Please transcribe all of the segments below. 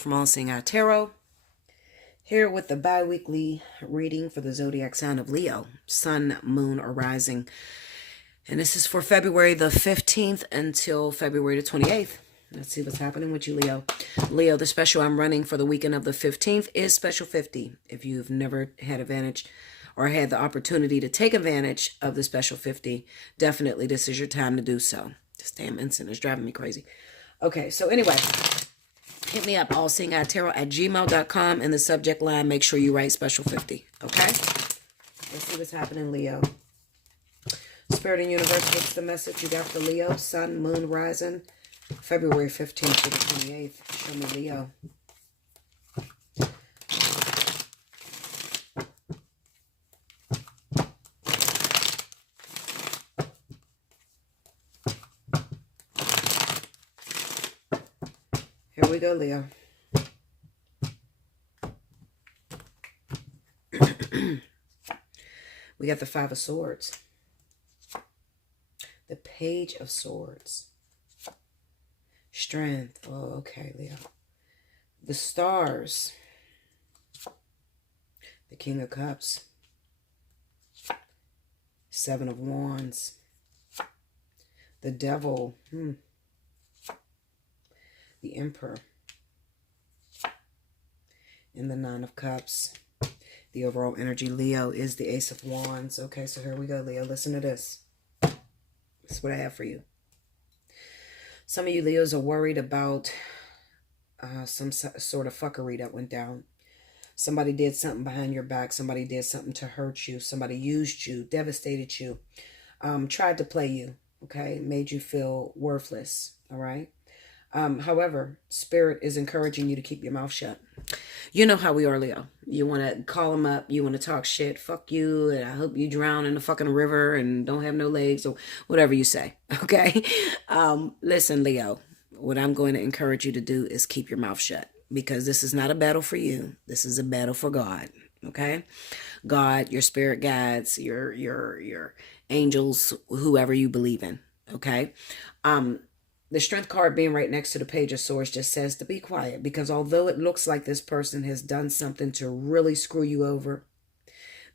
from Allseeingeyetarot, here with the bi-weekly reading for the zodiac sign of Leo, Sun, Moon, or Rising. And this is for February the 15th until February the 28th. Let's see what's happening with you, Leo. Leo, the special I'm running for the weekend of the 15th is Special 50. If you've never had advantage or had the opportunity to take advantage of the Special 50, definitely this is your time to do so. This damn incident is driving me crazy. Okay, so anyway, hit me up, allseeingeyetarot@gmail.com. In the subject line, make sure you write Special 50, okay? Let's see what's happening, Leo. Spirit and Universe, what's the message you got for Leo? Sun, Moon, Rising, February 15th to the 28th. Show me, Leo. Here we go, Leo. We got the Five of Swords. The Page of Swords. Strength. Oh, okay, Leo. The Stars. The King of Cups. Seven of Wands. The Devil. The Emperor. And the Nine of Cups. The overall energy, Leo, is the Ace of Wands. Okay, so here we go, Leo. Listen to this. This is what I have for you. Some of you Leos are worried about some sort of fuckery that went down. Somebody did something behind your back. Somebody did something to hurt you. Somebody used you, devastated you, tried to play you, okay? Made you feel worthless, all right? However, Spirit is encouraging you to keep your mouth shut. You know how we are, Leo. You want to call them up. You want to talk shit. Fuck you. And I hope you drown in the fucking river and don't have no legs or whatever you say. Okay? Listen, Leo, what I'm going to encourage you to do is keep your mouth shut, because this is not a battle for you. This is a battle for God. Okay? God, your spirit guides, your angels, whoever you believe in. Okay? The Strength card being right next to the Page of Swords just says to be quiet, because although it looks like this person has done something to really screw you over,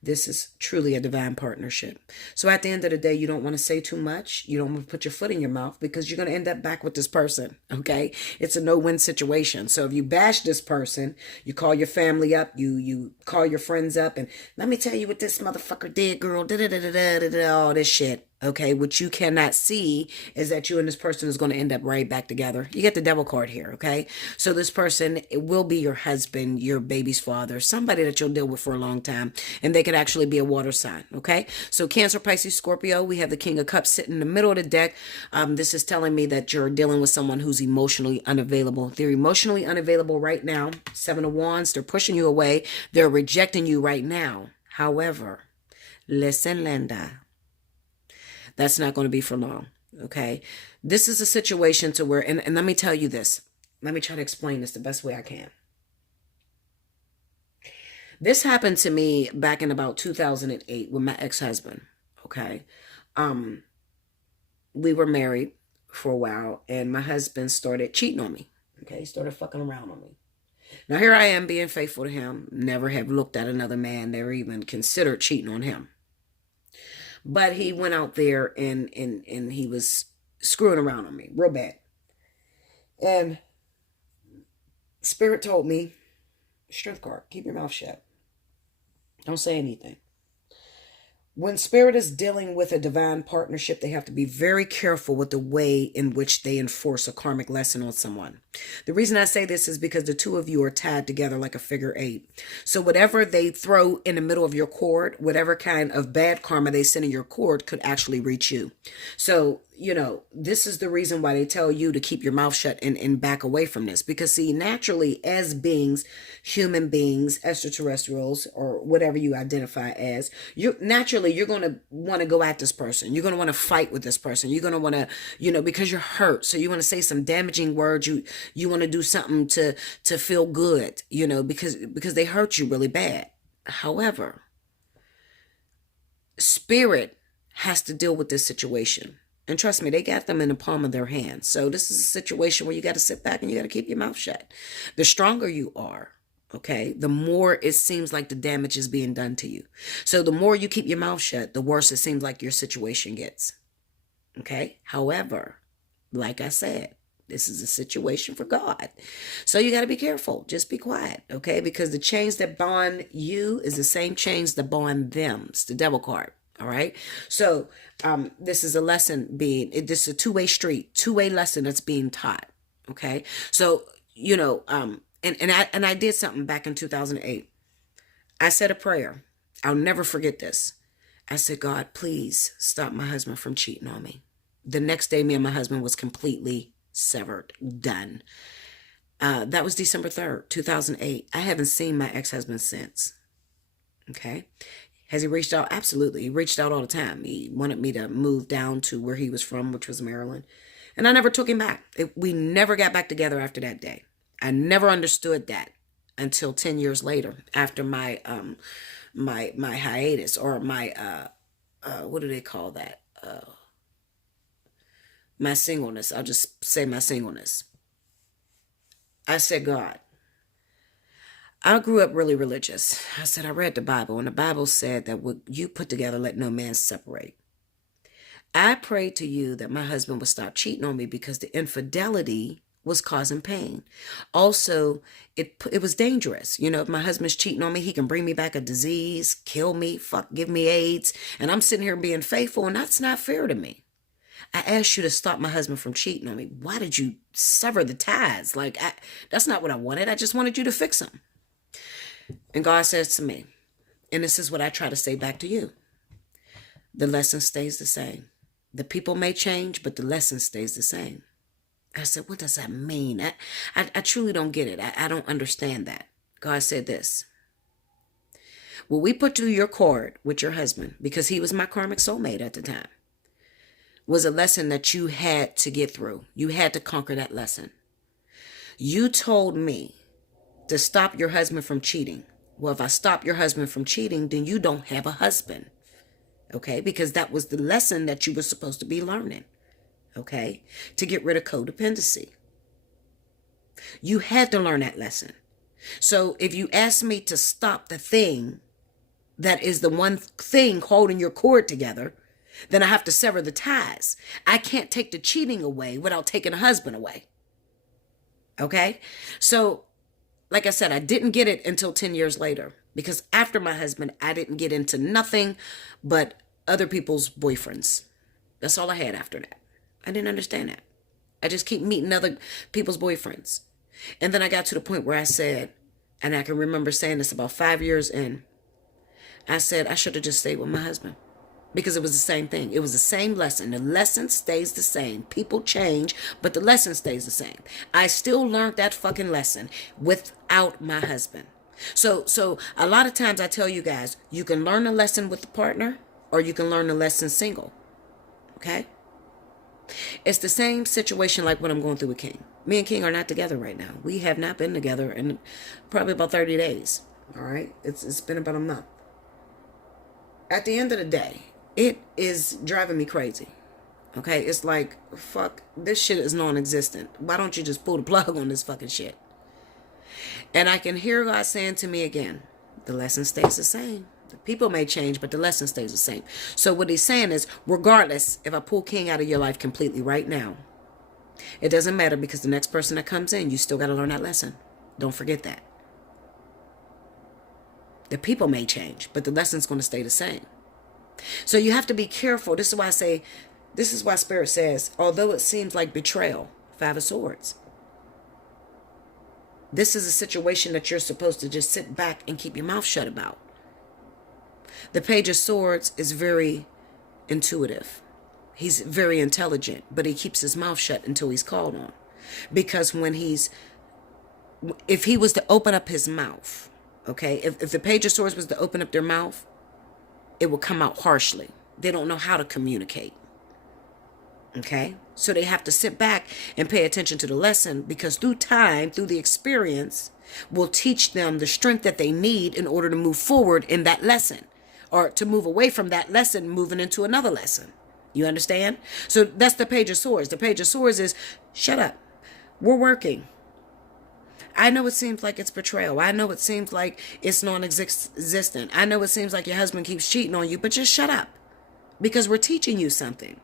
this is truly a divine partnership. So at the end of the day, you don't want to say too much. You don't want to put your foot in your mouth, because you're going to end up back with this person, okay? It's a no-win situation. So if you bash this person, you call your family up, you call your friends up, and let me tell you what this motherfucker did, girl, all this shit. Okay, what you cannot see is that you and this person is going to end up right back together. You get the Devil card here, okay? So this person, it will be your husband, your baby's father, somebody that you'll deal with for a long time. And they could actually be a water sign, okay? So Cancer, Pisces, Scorpio, we have the King of Cups sitting in the middle of the deck. This is telling me that you're dealing with someone who's emotionally unavailable. They're emotionally unavailable right now. Seven of Wands, they're pushing you away. They're rejecting you right now. However, listen, Linda, that's not going to be for long, okay? This is a situation to where, and let me tell you this. Let me try to explain this the best way I can. This happened to me back in about 2008 with my ex-husband, okay? We were married for a while, and my husband started cheating on me, okay? He started fucking around on me. Now, here I am being faithful to him. Never have looked at another man, never even considered cheating on him. But he went out there and he was screwing around on me real bad. And Spirit told me, Strength card, keep your mouth shut. Don't say anything. When Spirit is dealing with a divine partnership, they have to be very careful with the way in which they enforce a karmic lesson on someone. The reason I say this is because the two of you are tied together like a figure eight. So whatever they throw in the middle of your cord, whatever kind of bad karma they send in your cord could actually reach you. So, you know, this is the reason why they tell you to keep your mouth shut and back away from this. Because, see, naturally, as beings, human beings, extraterrestrials, or whatever you identify as, you're going to want to go at this person. You're going to want to fight with this person. You're going to want to, you know, because you're hurt. So you want to say some damaging words. You want to do something to feel good, you know, because they hurt you really bad. However, Spirit has to deal with this situation. And trust me, they got them in the palm of their hands. So this is a situation where you got to sit back and you got to keep your mouth shut. The stronger you are, okay, the more it seems like the damage is being done to you. So the more you keep your mouth shut, the worse it seems like your situation gets. Okay. However, like I said, this is a situation for God. So you got to be careful. Just be quiet. Okay. Because the chains that bond you is the same chains that bond them. It's the devil card. All right. So this is a lesson this is a two-way street, two-way lesson that's being taught. Okay. So, you know, and I did something back in 2008. I said a prayer. I'll never forget this. I said, God, please stop my husband from cheating on me. The next day, me and my husband was completely severed, done. That was December 3rd, 2008. I haven't seen my ex-husband since. Okay. Has he reached out? Absolutely. He reached out all the time. He wanted me to move down to where he was from, which was Maryland. And I never took him back. We never got back together after that day. I never understood that until 10 years later, after my my hiatus, or my what do they call that? My singleness. I'll just say my singleness. I said, God, I grew up really religious. I said, I read the Bible, and the Bible said that what you put together, let no man separate. I prayed to you that my husband would stop cheating on me because the infidelity was causing pain. Also, it was dangerous. You know, if my husband's cheating on me, he can bring me back a disease, kill me, give me AIDS, and I'm sitting here being faithful, and that's not fair to me. I asked you to stop my husband from cheating on me. Why did you sever the ties? Like, that's not what I wanted. I just wanted you to fix him. And God says to me, and this is what I try to say back to you, the lesson stays the same. The people may change, but the lesson stays the same. I said, what does that mean? I truly don't get it. I don't understand that. God said this. What we put through your cord with your husband, because he was my karmic soulmate at the time, was a lesson that you had to get through. You had to conquer that lesson. You told me to stop your husband from cheating. Well, if I stop your husband from cheating, then you don't have a husband. Okay? Because that was the lesson that you were supposed to be learning. Okay? To get rid of codependency. You had to learn that lesson. So if you ask me to stop the thing that is the one thing holding your cord together, then I have to sever the ties. I can't take the cheating away without taking a husband away. Okay? So, like I said, I didn't get it until 10 years later, because after my husband, I didn't get into nothing but other people's boyfriends. That's all I had after that. I didn't understand that. I just keep meeting other people's boyfriends. And then I got to the point where I said, and I can remember saying this about 5 years in, I said I should have just stayed with my husband. Because it was the same thing. It was the same lesson. The lesson stays the same. People change, but the lesson stays the same. I still learned that fucking lesson without my husband. So a lot of times I tell you guys, you can learn a lesson with a partner, or you can learn a lesson single. Okay? It's the same situation like what I'm going through with King. Me and King are not together right now. We have not been together in probably about 30 days. All right? It's been about a month. At the end of the day, it is driving me crazy. Okay? It's like, fuck, this shit is non-existent. Why don't you just pull the plug on this fucking shit? And I can hear God saying to me again, the lesson stays the same. The people may change, but the lesson stays the same. So what he's saying is, regardless, if I pull King out of your life completely right now, it doesn't matter, because the next person that comes in, you still got to learn that lesson. Don't forget that. The people may change, but the lesson's going to stay the same. So you have to be careful. This is why I say, this is why Spirit says, although it seems like betrayal, 5 of Swords, this is a situation that you're supposed to just sit back and keep your mouth shut about. The Page of Swords is very intuitive. He's very intelligent, but he keeps his mouth shut until he's called on. Because if he was to open up his mouth, okay, if the Page of Swords was to open up their mouth, it will come out harshly. They don't know how to communicate. Okay? So they have to sit back and pay attention to the lesson, because through time, through the experience, will teach them the strength that they need in order to move forward in that lesson, or to move away from that lesson, moving into another lesson. You understand? So that's the Page of Swords. The Page of Swords is, shut up. We're working. I know it seems like it's betrayal. I know it seems like it's non-existent. I know it seems like your husband keeps cheating on you, but just shut up. Because we're teaching you something.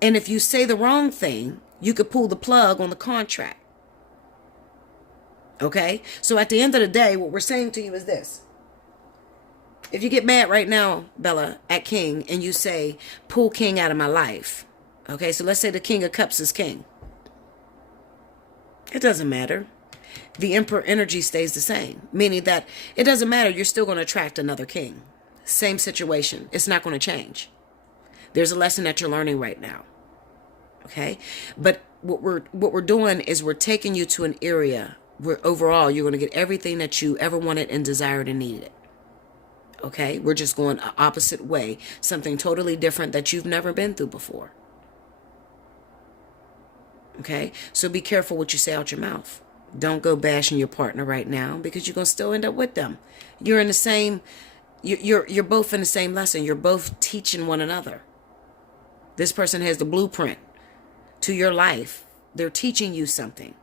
And if you say the wrong thing, you could pull the plug on the contract. Okay? So at the end of the day, what we're saying to you is this. If you get mad right now, Bella, at King, and you say, pull King out of my life. Okay? So let's say the King of Cups is King. It doesn't matter. The Emperor energy stays the same. Meaning that it doesn't matter. You're still going to attract another king. Same situation. It's not going to change. There's a lesson that you're learning right now. Okay? But what we're doing is we're taking you to an area where overall you're going to get everything that you ever wanted and desired and needed. Okay? We're just going an opposite way. Something totally different that you've never been through before. Okay? So be careful what you say out your mouth. Don't go bashing your partner right now because you're going to still end up with them. You're in the same, you're both in the same lesson. You're both teaching one another. This person has the blueprint to your life. They're teaching you something.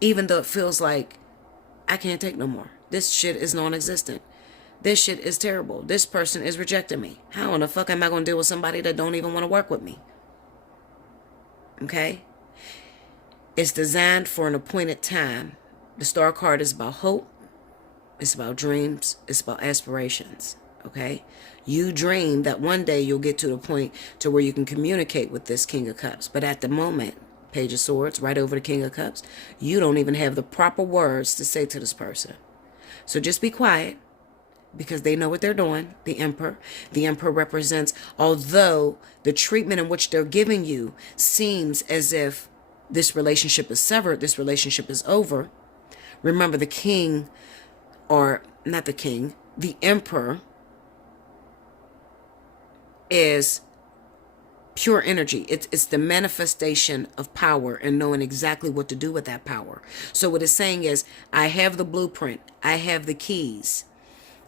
Even though it feels like, I can't take no more. This shit is non-existent. This shit is terrible. This person is rejecting me. How in the fuck am I going to deal with somebody that don't even want to work with me? Okay? It's designed for an appointed time. The Star card is about hope. It's about dreams. It's about aspirations. Okay? You dream that one day you'll get to the point to where you can communicate with this King of Cups. But at the moment, Page of Swords, right over the King of Cups, you don't even have the proper words to say to this person. So just be quiet because they know what they're doing. The Emperor. The Emperor represents, although the treatment in which they're giving you seems as if this relationship is severed, this relationship is over. Remember, the king, or not the king, the Emperor is pure energy. It's the manifestation of power and knowing exactly what to do with that power. So what it's saying is, I have the blueprint. I have the keys.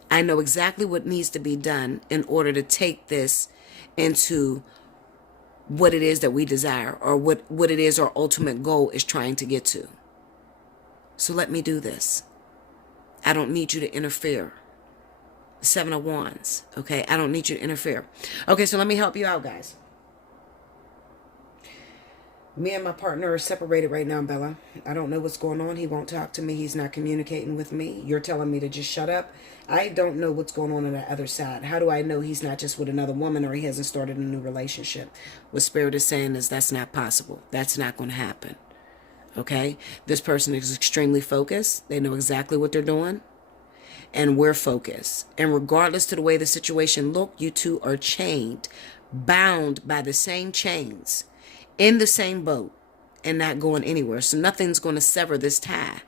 I know exactly what needs to be done in order to take this into what it is that we desire, or what it is our ultimate goal is trying to get to. So let me do this. I don't need you to interfere. 7 of Wands. Okay, I don't need you to interfere. Okay, so let me help you out, guys. Me and my partner are separated right now, Bella. I don't know what's going on. He won't talk to me. He's not communicating with me. You're telling me to just shut up. I don't know what's going on the other side. How do I know he's not just with another woman or he hasn't started a new relationship? What Spirit is saying is that's not possible. That's not going to happen. Okay? This person is extremely focused. They know exactly what they're doing. And we're focused. And regardless to the way the situation look, you two are chained, bound by the same chains, in the same boat, and not going anywhere. So nothing's going to sever this tie.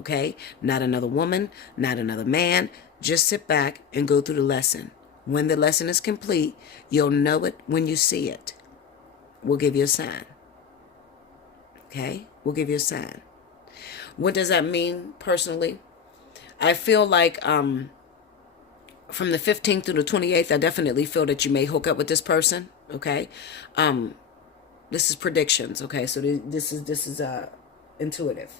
Okay? Not another woman, not another man. Just sit back and go through the lesson. When the lesson is complete, you'll know it when you see it. We'll give you a sign. Okay? We'll give you a sign. What does that mean personally? I feel like from the 15th through the 28th, I definitely feel that you may hook up with this person. Okay? This is predictions. Okay? So this is intuitive.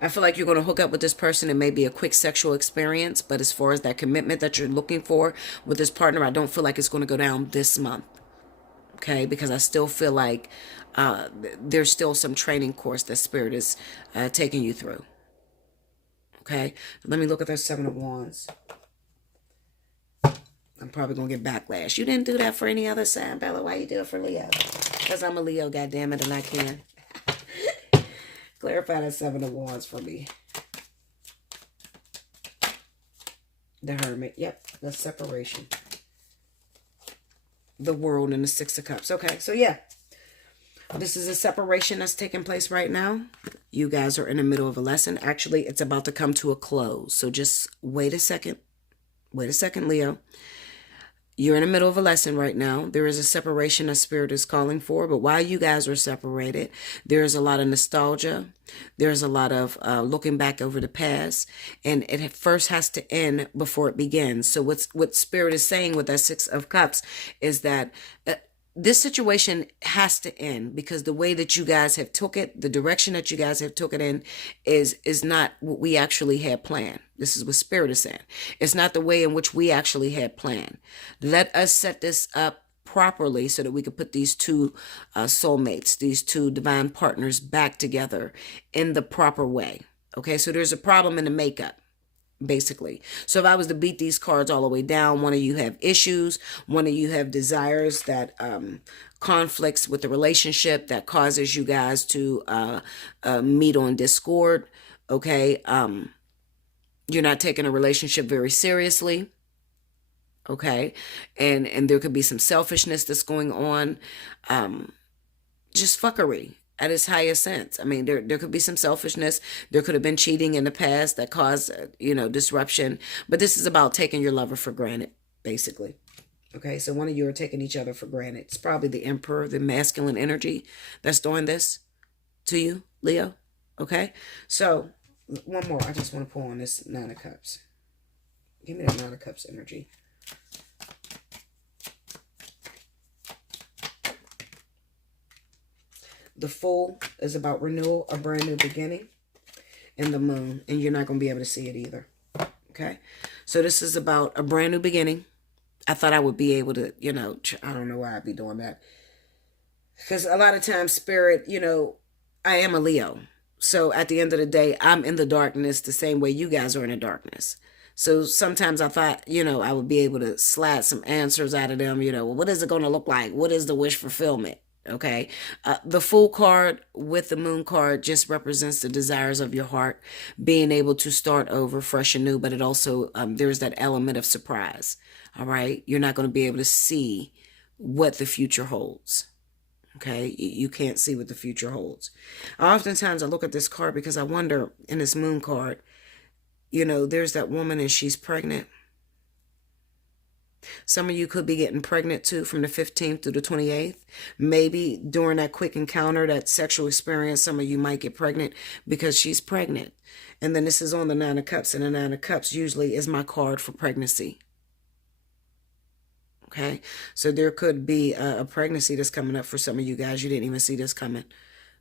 I feel like you're going to hook up with this person. It may be a quick sexual experience, but as far as that commitment that you're looking for with this partner, I don't feel like it's going to go down this month. Okay? Because I still feel like there's still some training course that Spirit is taking you through. Okay? Let me look at that 7 of Wands. I'm probably going to get backlash. You didn't do that for any other sign, Bella. Why you do it for Leo? Because I'm a Leo, goddammit, and I can. Clarify that 7 of Wands for me. The Hermit. Yep, the separation. The World and the 6 of Cups. Okay, so yeah. This is a separation that's taking place right now. You guys are in the middle of a lesson. Actually, it's about to come to a close. So just wait a second. Wait a second, Leo. You're in the middle of a lesson right now. There is a separation that Spirit is calling for. But while you guys are separated, there's a lot of nostalgia. There's a lot of looking back over the past. And it first has to end before it begins. So what Spirit is saying with that Six of Cups is that this situation has to end, because the way that you guys have took it, the direction that you guys have took it in is not what we actually had planned. This is what Spirit is saying. It's not the way in which we actually had planned. Let us set this up properly so that we could put these two soulmates, these two divine partners back together in the proper way. Okay, so there's a problem in the makeup, basically. So if I was to beat these cards all the way down, one of you have issues, one of you have desires that conflicts with the relationship that causes you guys to meet on discord. Okay, you're not taking a relationship very seriously. Okay, and there could be some selfishness that's going on, just fuckery at its highest sense. I mean, there could be some selfishness. There could have been cheating in the past that caused, disruption. But this is about taking your lover for granted, basically. Okay, so one of you are taking each other for granted. It's probably the Emperor, the masculine energy that's doing this to you, Leo. Okay, so one more. I just want to pull on this Nine of Cups. Give me that Nine of Cups energy. The Fool is about renewal, a brand new beginning, and the Moon. And you're not going to be able to see it either. Okay? So this is about a brand new beginning. I thought I would be able to, I don't know why I'd be doing that. Because a lot of times, Spirit, I am a Leo. So at the end of the day, I'm in the darkness the same way you guys are in the darkness. So sometimes I thought, I would be able to slide some answers out of them. Well, what is it going to look like? What is the wish fulfillment? Okay, the Fool card with the Moon card just represents the desires of your heart, being able to start over fresh and new, but it also, there's that element of surprise. All right, you're not going to be able to see what the future holds. Okay, you can't see what the future holds. Oftentimes I look at this card because I wonder, in this Moon card, there's that woman and she's pregnant. Some of you could be getting pregnant too from the 15th through the 28th. Maybe during that quick encounter, that sexual experience, some of you might get pregnant because she's pregnant. And then this is on the Nine of Cups, and the Nine of Cups usually is my card for pregnancy. Okay, so there could be a pregnancy that's coming up for some of you guys. You didn't even see this coming.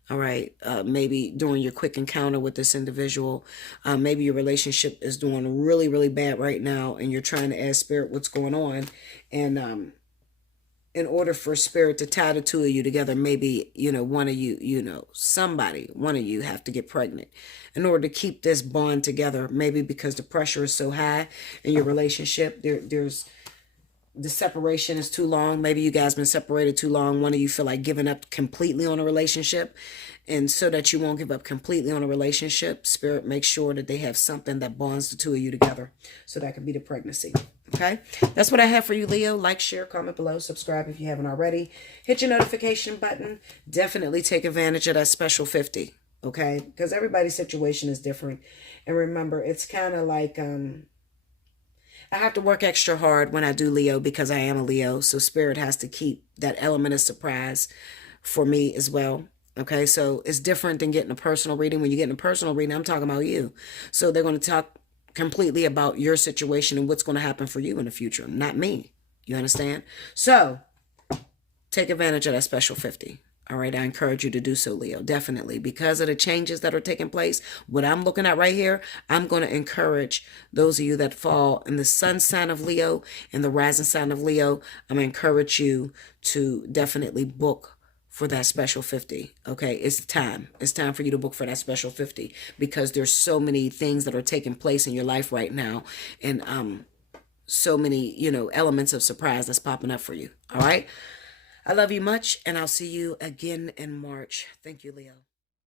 All right, maybe during your quick encounter with this individual, maybe your relationship is doing really, really bad right now, and you're trying to ask Spirit what's going on. And in order for Spirit to tie the two of you together, maybe, one of you, one of you have to get pregnant in order to keep this bond together. Maybe because the pressure is so high in your relationship, there's the separation is too long. Maybe you guys been separated too long. One of you feel like giving up completely on a relationship. And so that you won't give up completely on a relationship, Spirit makes sure that they have something that bonds the two of you together. So that could be the pregnancy. Okay? That's what I have for you, Leo. Like, share, comment below, subscribe if you haven't already. Hit your notification button. Definitely take advantage of that special 50. Okay? Because everybody's situation is different. And remember, it's kind of like... I have to work extra hard when I do Leo because I am a Leo. So Spirit has to keep that element of surprise for me as well. Okay, so it's different than getting a personal reading. When you get a personal reading, I'm talking about you. So they're going to talk completely about your situation and what's going to happen for you in the future, not me. You understand? So take advantage of that special 50. All right, I encourage you to do so, Leo, definitely. Because of the changes that are taking place, what I'm looking at right here, I'm going to encourage those of you that fall in the sun sign of Leo and the rising sign of Leo, I'm going to encourage you to definitely book for that special 50. Okay, it's time. It's time for you to book for that special 50 because there's so many things that are taking place in your life right now, and so many, elements of surprise that's popping up for you. All right. I love you much, and I'll see you again in March. Thank you, Leo.